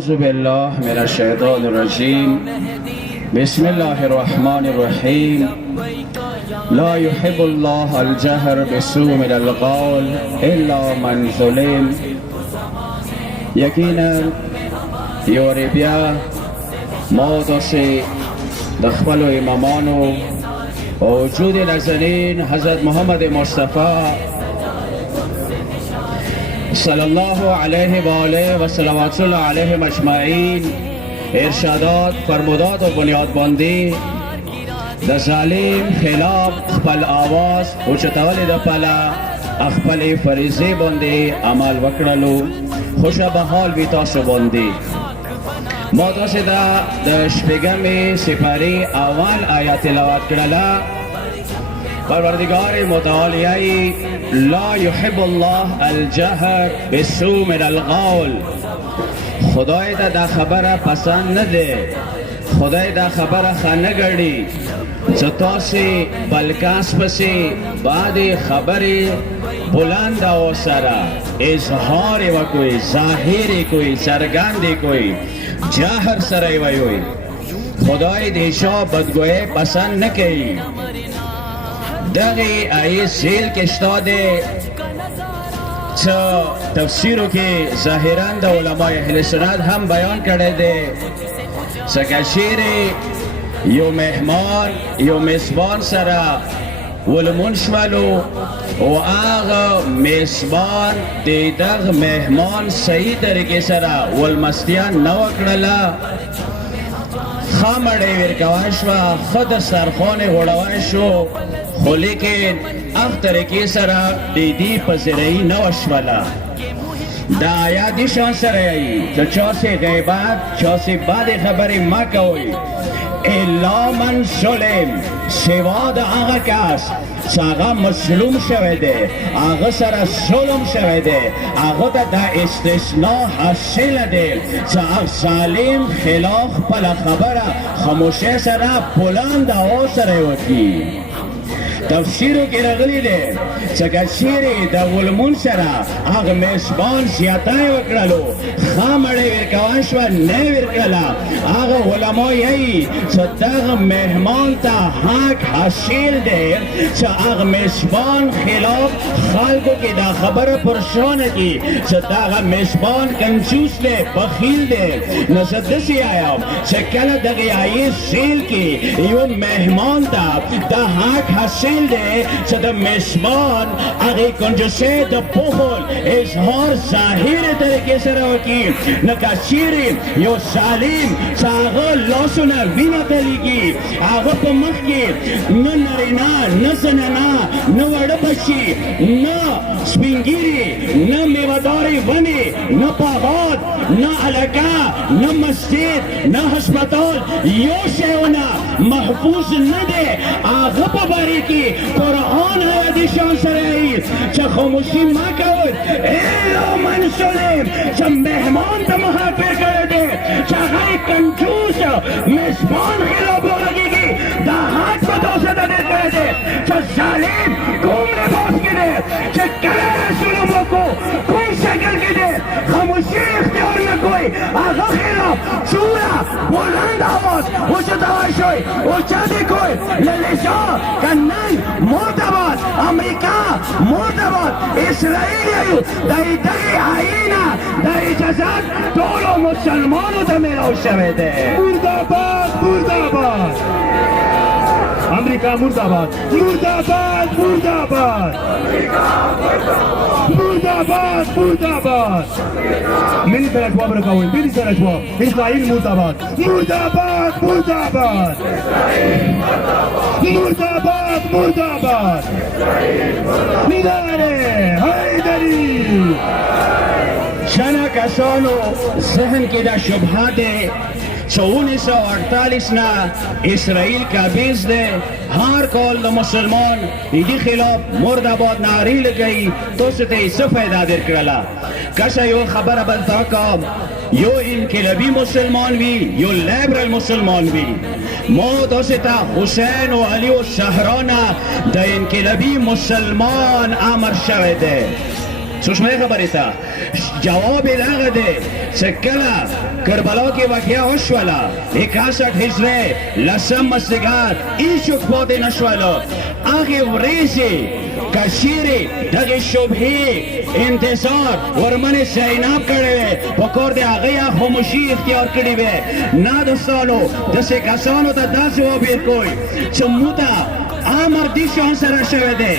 أعوذ بالله من الشيطان الرجيم بسم الله الرحمن الرحيم لا يحب الله الجهر بالسوء من القول إلا من ظلم. یقینا یوری بیا ما داسې د خپلو امامانو وجود نازنین حضرت محمد مصطفی صلی الله علیه و آله و صلوات الله علیه مجمعین ارشادات فرمودات و بنیادباندی د ظالم خلاف خپل آواز اوچتولې دپاره خپلې فریضې باندې عمل وکړلو. خوشه به حال وي تاسو باندې. ما تاسې ته د شپږمې سپارې اول آیات تلاوت کړله. پروردگار متعالی لا يحب الله الجهر بالسوء من القول. خدای ته دا خبره پسند نه ده. خدای دا خبره ښه نه ګڼي چې تاسې بل کس پسې بعد خبرې بلند او سره اظهار وکوئ، ظاهر کوئ، څرګند کوئ، جهر سره ویوئ. خدای د شا بدګویی پسند نه کوي. دغه آیه زیل کې شته دی چې تفسیرو کې ظاهراً د علمای اهل سنت هم بیان کړی دی چې که چیرې یو مهمان یو میزبان سره ولمون شولو او هغه میزبان د دغه مهمان صحیح طریقې سره ولمستیان نه وکړله، ښه مړۍ ورکوی شوه، ښه دسترخوان یې غوړوی شو، خو لیکن هغه طریقې سره د دې پذیرایي نه وشوله. دا آیات دې شان سره وایي چې چا سې غیبت، چا سې بدې خبرې مه کوئ الا من ظلم، سوا د هغه کس چې هغه مظلوم شوی دی، هغه سره ظلم شوی دی، هغه ته دا استثناء حاصله دی چې هغه ظالم خلاف خپله خبره خاموشۍ سره بلند آواز سره وکړي. تفسیرو کې راغلی دی چې که چیرې د ولمون سره هغه میزبان زیاتی وکړلو، ښه مړۍ ورکوی شوه نه ورکړله، هغه علما یایي چې دغه مهمان ته حق حاصل دی چې هغه میزبان خلاف خلکو کې دا خبره پرشانه کړي چې دغه میزبان کنجوس دی، بخیل دی. نو زه داسې وایم چې کله دغې آیې زیل کې یو مهمان ته دا حق حاصل دی چې د میزبان هغې کنجوسۍ د بخل اظهار ظاهرې طریقې سره وکړي. نو که چیرې یو ظالم چې هغه لاسونه وینه تلیږي، هغه په مخ کې نه نارینه نه زنانه نه وړه بچي نه سپینګیري نه میوهدارې ونې نه باغات نه علاقه نه مسجد نه هسپتال یو شیونه محفوظ نه دی، هغه په باره کې قرآن آیات شان سره وایي چې خاموشي مه کوئ الا من ظلم، چې مهمان ته محافظ کړی دی چې هغه یې کنجوس میزبان خلاف ولګېږي. دا حق په تاسو ته ډېر کړی دی چې ظالم کوم لباس کې دی، چې کله ظلم وکړو کوم شکل کې دی، خاموشي اختیار نه کوئ، هغه خلاف جوره بلند آواز اوچتوی شوی، اوچتې کوئ. للذا که نن مرتبط امریکا مرتبط اسرائیل یایو د دغې آیینه د اجازت ټولو مسلمانو ته میلاو شوی دی. مرداباد مرداباد امریکا مرداباد مرداباد مرداباد مرداباد مرداباد ملی سره جواب رکوئ، ملی سره جواب. اسرائیل مرداباد مرداباد مرداباد مرداباد مرداباد میداره حیدری. شنه کسانو ذهن کې دا شبهه دی چې 1948 نه اسرائیل قابض دی، هر کال د مسلمان دې خلاف مرداباد نعرې لګوي. تاسو ته یې څه فایده درکړله؟ کشه یو خبره بل تا کوم، یو انقلابي مسلمان وي یو لیبرال مسلمان وي. ما تاسو ته حسین و علی و زهرا نه د انقلابي مسلمان امر شوی دی. سوشمه خبری تا جواب لاغه ده چکلا کربلا کی واقعا وشولا 61 هجری لسم مسگار ایچوک پاده نشولا آغی وریزی کشیری دغی شبهی انتظار ورمن زینب کرده پکور ده آغیا خاموشی اختیار کرده بے نا دستانو دسے کسانو تا دا جوابیر کوئی چموتا آمر دیشان سر شوه ده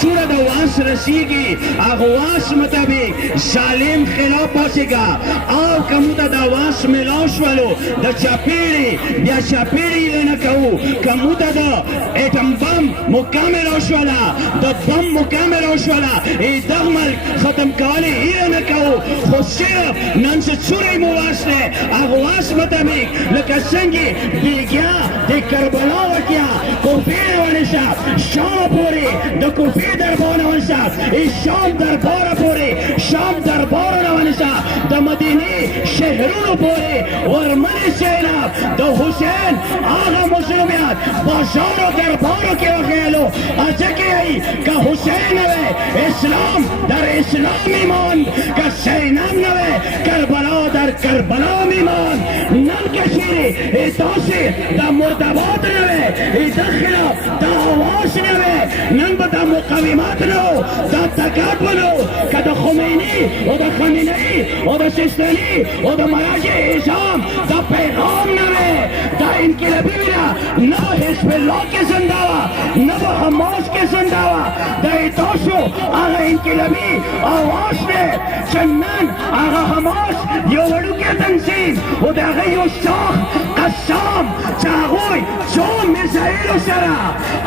چورا دا واس رسیگی اغواس مطابق ظالم خلاف باسیگا آو کموتا دا واس ملاش ولو دا چاپیری بیا چاپیری لنکو کموتا دا ایتم بم مکامل آشوالا دا بم مکامل آشوالا ای دغمل ختم کالی لنکو خود صرف ننس چوری مواسطه اغواس مطابق لکسنگی بیگیا دی کربلا وکیا کوپیر ونسا شام پوری دا کوپی دربان ونسا ای شام دربار پوری شام دربار ونسا دا مدینی شهرون پوری ورمن زینب دا حسین آغا مسلمیات بازارو دربارو کی وخیلو ازکی ای که حسین نوے اسلام در اسلام ایمان که زینب نوے کربلا در کربلا ایمان نن کشیری ای تاسی دا مرتبات نوے ای دخلا دا آواز نوے نن با دا مقاومات نو دا تکات بنو که دا خمینی و دا خمینی و دا سیستانی و دا مراجع اسلام دا پیغام نوے دا انقلابی بنا نہ حزب اللہ کے زنداوا نہ وہ حماس کے زنداوا دا ایتاشو آغا انقلابی آواز نے چنن آغا حماس یو وڑو کے تنظیم و دا غیو شاخ قسام چاغوی جو میزائل سرا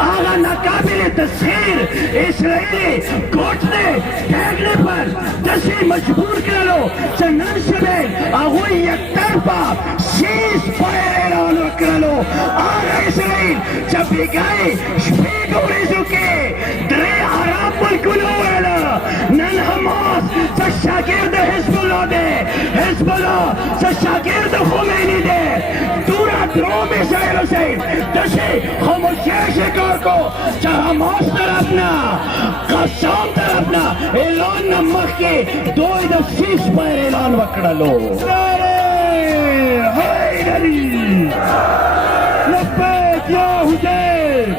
آغا ناقابل تسخیر اسرائیلی کوٹنے ٹھیکنے پر دسی مجبور کرلو چنن شبیل آغوی یک طرفا سیز پائر اعلان کرلو آغا اسرائیل جب گئے شپیگو ریزو کے درے عرب ملکلو والا نن حماس سا شاگرد حزب اللہ دے حزب اللہ سا شاگرد خمینی دے دورا درو میزائل حسین دشی خاموشی شکار کو چاہ حماس طرفنا قسام طرفنا اعلان نمک کے دوئی دا سیس پائر اعلان وکڑلو حیدری لبیک یا حسین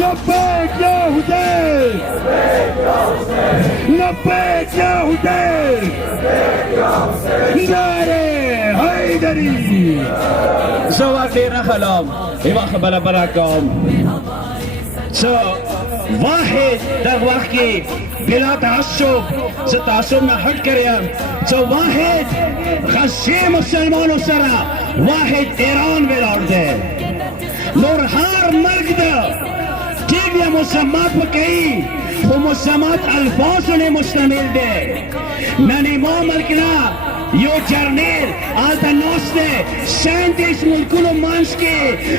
لبیک یا حسین لبیک یا حسین نعرہ حیدری زوار دیر نخلام ایوہ خبر براکم سو واحد در وقت کی بلا تعصب سے تعصب نہ ہٹ کریم سو واحد غزی مسلمانوں سرا واحد ایران بلار دے نور ہار مرگ دا ٹھیک یا مسمات پکئی وہ مسمات الفاظ انہیں مستمل دے ننی ماں ملکنا یو جرنیل آلتا نوستے 37 ملکونو منس کے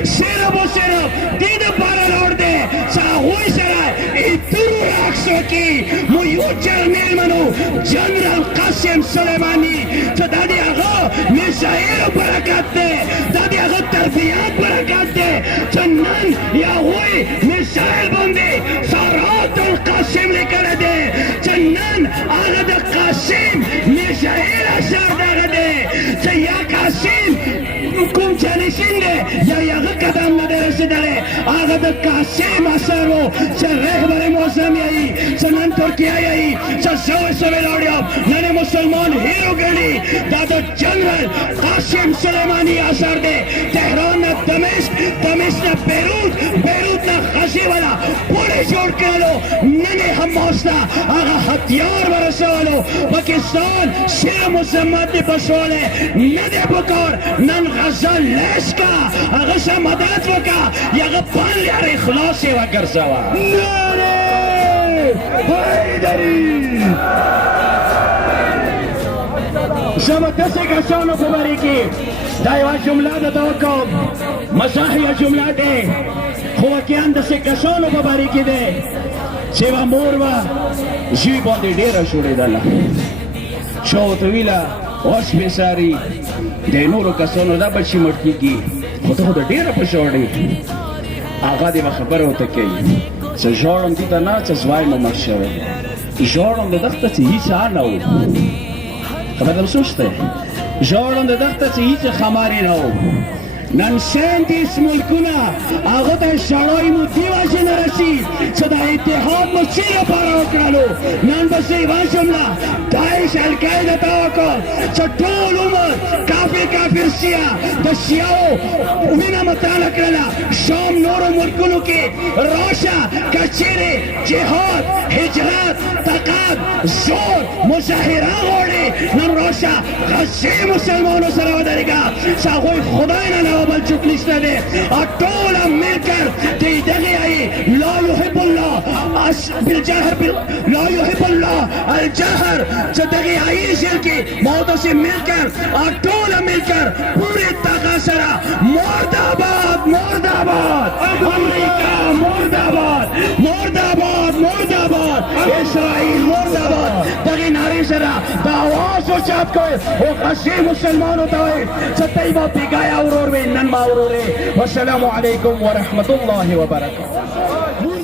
صرف و صرف دید پارا لوڑ دے ساہوئی سرائے اترو راکسو کی مو یو جرنیل منو جنرل قاسم سلیمانی تو دادی آغا میزائل برکت دے دادی آغا تربیات برکت دے چنن یا ہوئی میزائل بندے سارات القاسم لکر دے چنن آغا دا قاسم میزائل اثر داغ دے یا قاسم کم چانشین دے یا قدم ندے رسدلے آغا دا قاسم اثر ہو چا رہبر موسم یہی چا نن ترکیہ یہی چا زوی سوی لوڑیاب نن مسلمان ہیرو گلی دادا جنرل قاسم سلیمانی اثر دے تہران نا دمشق دمشق نا بیروت بیروت نا خشی والا پوری جوڑ کرلو ننے حماستا آغا ہتھیار برسولو پاکستان شیر مسلمات نے بسولے ندے بکار نن غزل لیس کا آغا سا مدد وکا یا آغا پان لیار اخلاصی وکر سوا نعرہ حیدری شما دسی کسانو پبری کی دائیوہ جملہ دا توقع مساحی جملہ دے خواکیان دسی کسانو پبری کی دے سیوا موروا جی باندی ڈیرہ شوڑی دالا شو طویلہ وش بیساری دے نورو کسانو دا بچی مٹکی کی خود ڈیرہ پشوڑی آغا دی خبر ہوتا کئی چې ژاړم دې ته نه چې زوی مو مړ شوی ژاړم د دغه ته چې هیڅ نه و خبر دم سوچته ژاړم د دغه ته چې هیڅ خمارې نه و نن 37 ملکونه هغه ته شړای مو دی واجب نه رسید چې د اتحاد مو چې لپاره وکړلو نن به زه واجب نه داعش القاعده ته وکړ چې ټول عمر کافر شیا د شیاو وینه مطالعه کړله شام نورو ملکونو کې راشه کچېرې جهاد هجرت تقاد زور مظاهره غواړي نن راشه غزې مسلمانو سره ودرېږه چې هغوی خدای نه بل چوک نشته دی ټول مل کر دی دغه ای لا يحب الله بالجهر لا يحب الله الجهر چې دغه ای شل کې موت سے مل کر ټول مل کر پوری طاقت سره مرداباد مرداباد امریکا مرداباد مرداباد مرداباد اسرائیل مرداباد دغه نعرې سره د आवाज اوچت کوي او غزې مسلمانو ته وایي چې طیبه پیګایا ورور نن ما وروري والسلام علیکم ورحمت الله وبرکاته